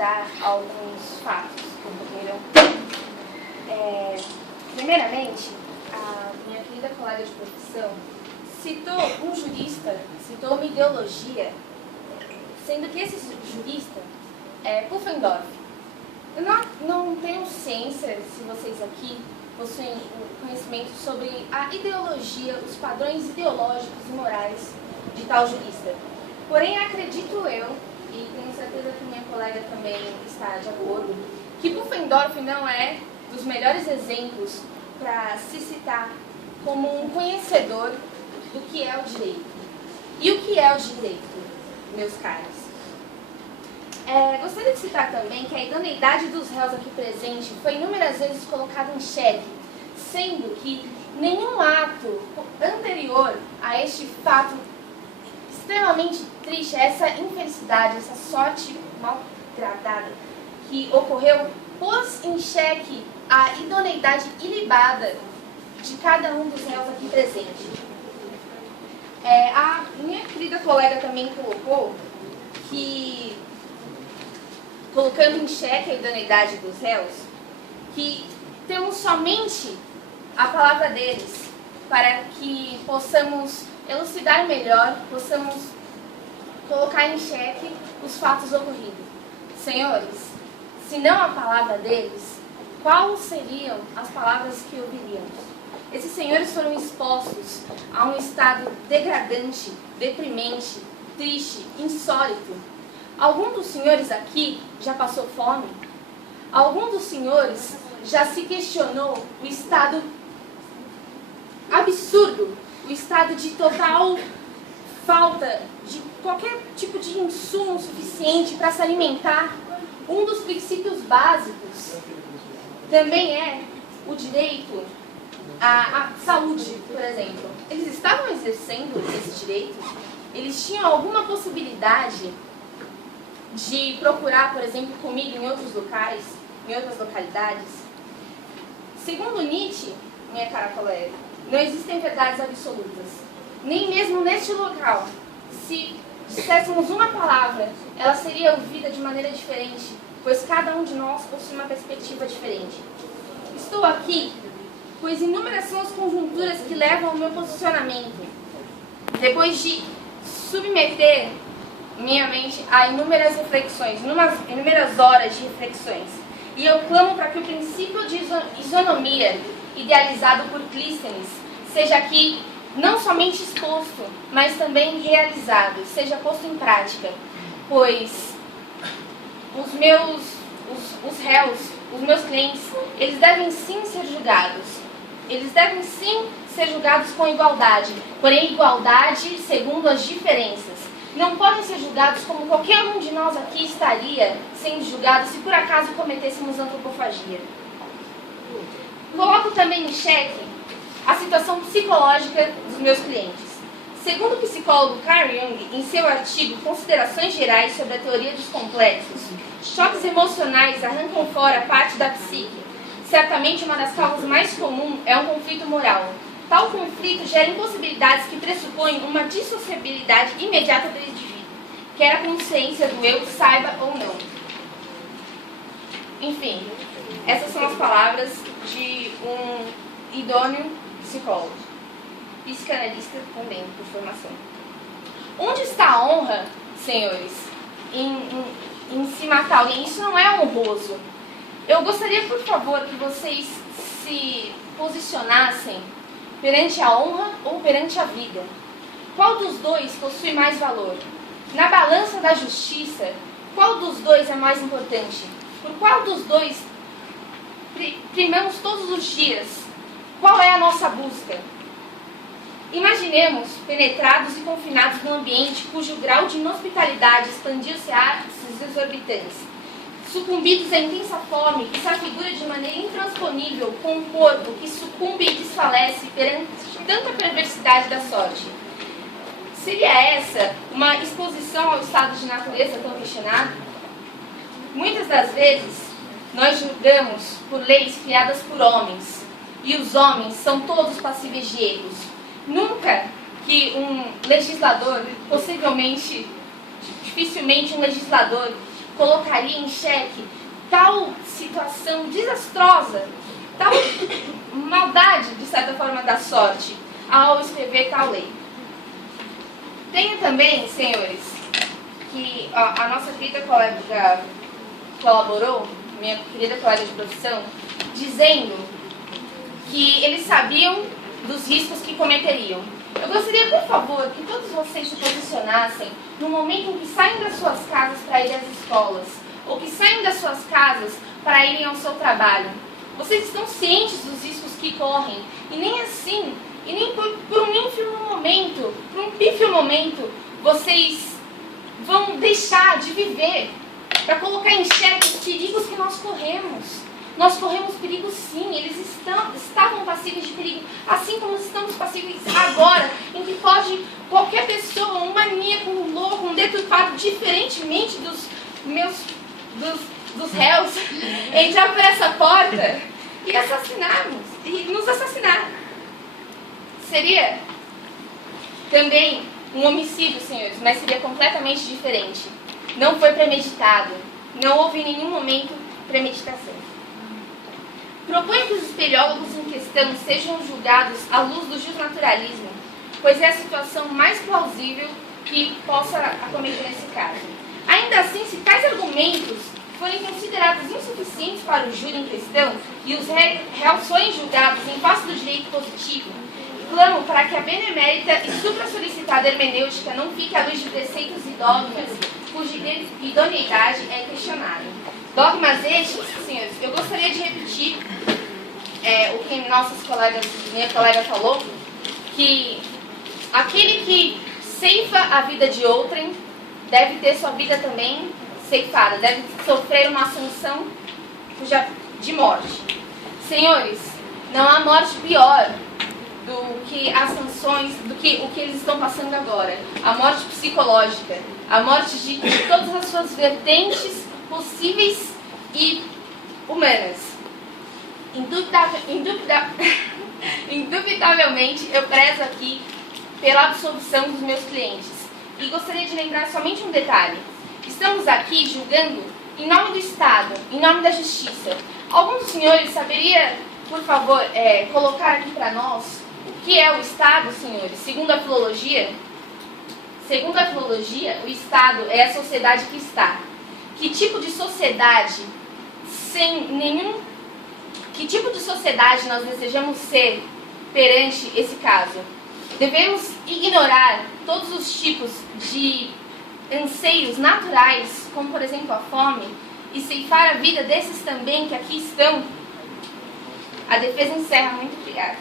abordar alguns fatos que ocorreram. Primeiramente, a minha querida colega de profissão citou um jurista, citou uma ideologia, sendo que esse jurista é Pufendorf. Eu não tenho ciência se vocês aqui possuem conhecimento sobre a ideologia, os padrões ideológicos e morais de tal jurista. Porém, acredito eu, e tenho certeza que minha colega também está de acordo, que Pufendorf não é dos melhores exemplos para se citar como um conhecedor do que é o direito. E o que é o direito, meus caros? Gostaria de citar também que a idoneidade dos réus aqui presentes foi inúmeras vezes colocada em xeque, sendo que nenhum ato anterior a este fato extremamente triste, essa infelicidade, essa sorte maltratada que ocorreu, pôs em xeque a idoneidade ilibada de cada um dos réus aqui presentes. A minha querida colega também colocou que, colocando em xeque a idoneidade dos réus, que temos somente a palavra deles para que possamos elucidar melhor, possamos colocar em xeque os fatos ocorridos. Senhores, se não a palavra deles, quais seriam as palavras que ouviríamos? Esses senhores foram expostos a um estado degradante, deprimente, triste, insólito. Algum dos senhores aqui já passou fome? Algum dos senhores já se questionou o estado absurdo, o estado de total falta de qualquer tipo de insumo suficiente para se alimentar? Um dos princípios básicos também é o direito à saúde, por exemplo. Eles estavam exercendo esse direito? Eles tinham alguma possibilidade de procurar, por exemplo, comida em outros locais, em outras localidades? Segundo Nietzsche, minha cara colega, não existem verdades absolutas. Nem mesmo neste local, se disséssemos uma palavra, ela seria ouvida de maneira diferente, pois cada um de nós possui uma perspectiva diferente. Estou aqui, pois inúmeras são as conjunturas que levam ao meu posicionamento. Depois de submeter minha mente a inúmeras reflexões, inúmeras horas de reflexões, e eu clamo para que o princípio de isonomia, idealizado por Clístenes, seja aqui não somente exposto, mas também realizado, seja posto em prática, pois os réus, os meus clientes, eles devem sim ser julgados. Eles devem sim ser julgados com igualdade, porém igualdade segundo as diferenças. Não podem ser julgados como qualquer um de nós aqui estaria sendo julgado se por acaso cometêssemos antropofagia. Coloco também em xeque a situação psicológica dos meus clientes. Segundo o psicólogo Carl Jung, em seu artigo Considerações Gerais sobre a Teoria dos Complexos, choques emocionais arrancam fora parte da psique. Certamente uma das causas mais comuns é um conflito moral. Tal conflito gera impossibilidades que pressupõem uma dissociabilidade imediata do indivíduo, quer a consciência do eu saiba ou não. Enfim, essas são as palavras de um idôneo psicólogo, psicanalista também, por formação. Onde está a honra, senhores, em se matar alguém? Isso não é honroso. Eu gostaria, por favor, que vocês se posicionassem perante a honra ou perante a vida. Qual dos dois possui mais valor? Na balança da justiça, qual dos dois é mais importante? Por qual dos dois primamos todos os dias? Qual é a nossa busca? Imaginemos penetrados e confinados num ambiente cujo grau de inhospitalidade expandiu-se a ápices exorbitantes. Sucumbidos à intensa fome que se afigura de maneira intransponível com um corpo que sucumbe e desfalece perante tanta perversidade da sorte. Seria essa uma exposição ao estado de natureza tão questionado? Muitas das vezes, nós julgamos por leis criadas por homens, e os homens são todos passíveis de erros. Nunca que um legislador, dificilmente um legislador, colocaria em xeque tal situação desastrosa, tal maldade, de certa forma, da sorte, ao escrever tal lei. Tenho também, senhores, que a nossa querida colega colaborou, minha querida colega de profissão, dizendo que eles sabiam dos riscos que cometeriam. Eu gostaria, por favor, que todos vocês se posicionassem no momento em que saem das suas casas para ir às escolas, ou que saem das suas casas para irem ao seu trabalho. Vocês estão cientes dos riscos que correm, e nem assim, e nem por um ínfimo momento, por um pífio momento, vocês vão deixar de viver para colocar em xeque os perigos que nós corremos. Nós corremos perigo sim, eles estavam passíveis de perigo, assim como estamos passíveis agora, em que pode qualquer pessoa, um maníaco, um louco, um deturpado, diferentemente dos réus, entrar por essa porta e assassinarmos, e nos assassinar. Seria também um homicídio, senhores, mas seria completamente diferente. Não foi premeditado, não houve em nenhum momento premeditação. Proponho que os espeleólogos em questão sejam julgados à luz do justnaturalismo, pois é a situação mais plausível que possa acometer nesse caso. Ainda assim, se tais argumentos forem considerados insuficientes para o júri em questão e os réus forem julgados em face do direito positivo, clamo para que a benemérita e supra-solicitada hermenêutica não fique à luz de preceitos e dogmas cuja idoneidade é questionável. Dogmas estes, senhores, eu gostaria de repetir o que minha colega falou, que aquele que ceifa a vida de outrem deve ter sua vida também ceifada, deve sofrer uma sanção de morte. Senhores, não há morte pior do que as sanções, do que o que eles estão passando agora. A morte psicológica, a morte de todas as suas vertentes possíveis e humanas. Indubitavelmente, eu prezo aqui pela absolvição dos meus clientes. E gostaria de lembrar somente um detalhe. Estamos aqui julgando em nome do Estado, em nome da Justiça. Algum dos senhores saberia, por favor, colocar aqui para nós o que é o Estado, senhores? Segundo a filologia, o Estado é a sociedade que está. Que tipo de sociedade que tipo de sociedade nós desejamos ser perante esse caso? Devemos ignorar todos os tipos de anseios naturais, como por exemplo a fome, e ceifar a vida desses também que aqui estão? A defesa encerra. Muito obrigada.